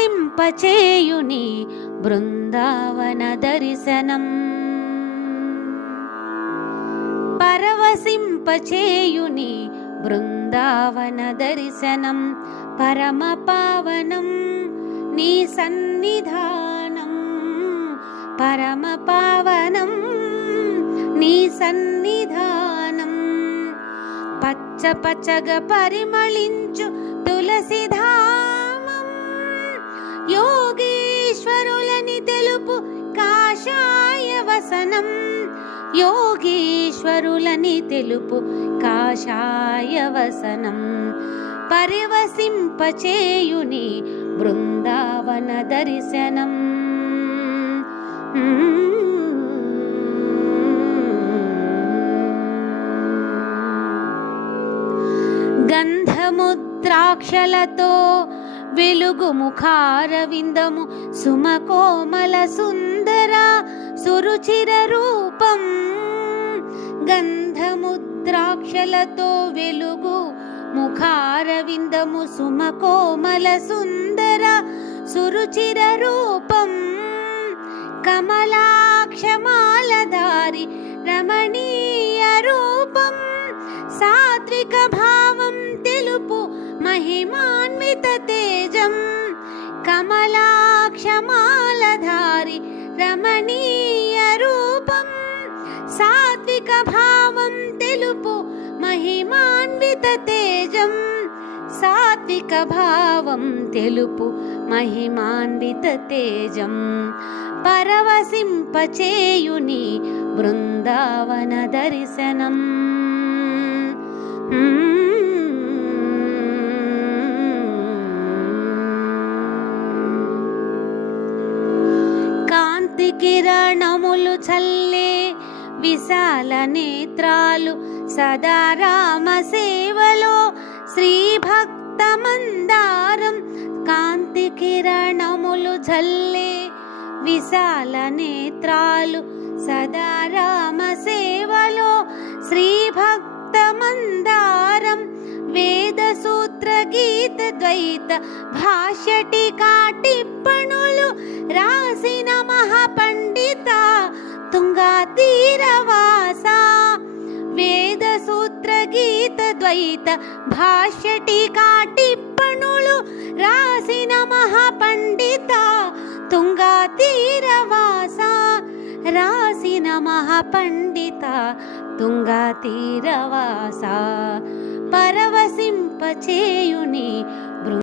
పరవశింపచేయుని బృందావన దర్శనం. పరవశింపచేయుని బృందావన దర్శనం. పరమ పావనం నీ సన్నిధానం. పరమ పావనం నీ సన్నిధానం. పచ్చ పచ్చగా పరిమళించు తులసిధామం. యోగీశ్వరులని తెలుపు కాషాయ వసనం. యోగీశ్వరులని తెలుపు కాషాయ వసనం. పరవశింపచేయుని బృందావన దర్శనం. గంధముద్రాక్షలతో వెలుగు ముఖారవిందము. సుమకోమల సుందర సురుచిర రూపం. గంధముద్రాక్షలతో వెలుగు ముఖారవిందము. సుమకోమల సుందర సురుచిర రూపం. కమలాక్షమాలధారి రమణీయ రూపం. సాత్విక భావం తెలుపు మహిమాన్విత తేజం. కమలాక్షమాలధారి రమణీయ రూపం. సాత్విక భావం తెలుపు మహిమాన్విత తేజం. సాత్విక భావం తెలుపు మహిమాన్విత తేజం. పరవశింపచేయుని బృందావన దర్శనం. కాంతి కిరణములు చల్లే విశాల నేత్రాలు. సదా రామ సేవలో శ్రీ భక్త మందారం. కాంతి కిరణములు చల్లే విశాల నేత్రాలు. సదా రామ సేవలో శ్రీ భక్త మందారం. వేద సూత్ర గీత ద్వైత భాష్య టీకా టిప్పణులు రాసిన మహాపండిత తుంగా తీరవాస. వేద సూత్ర గీత ద్వైత భాష్య టీకా టిప్పణులు రాసిన మహాపండిత తుంగా తీరవాస. రాసిన మహాపండిత తుంగా తీరవాస. పరవశింపచేయుని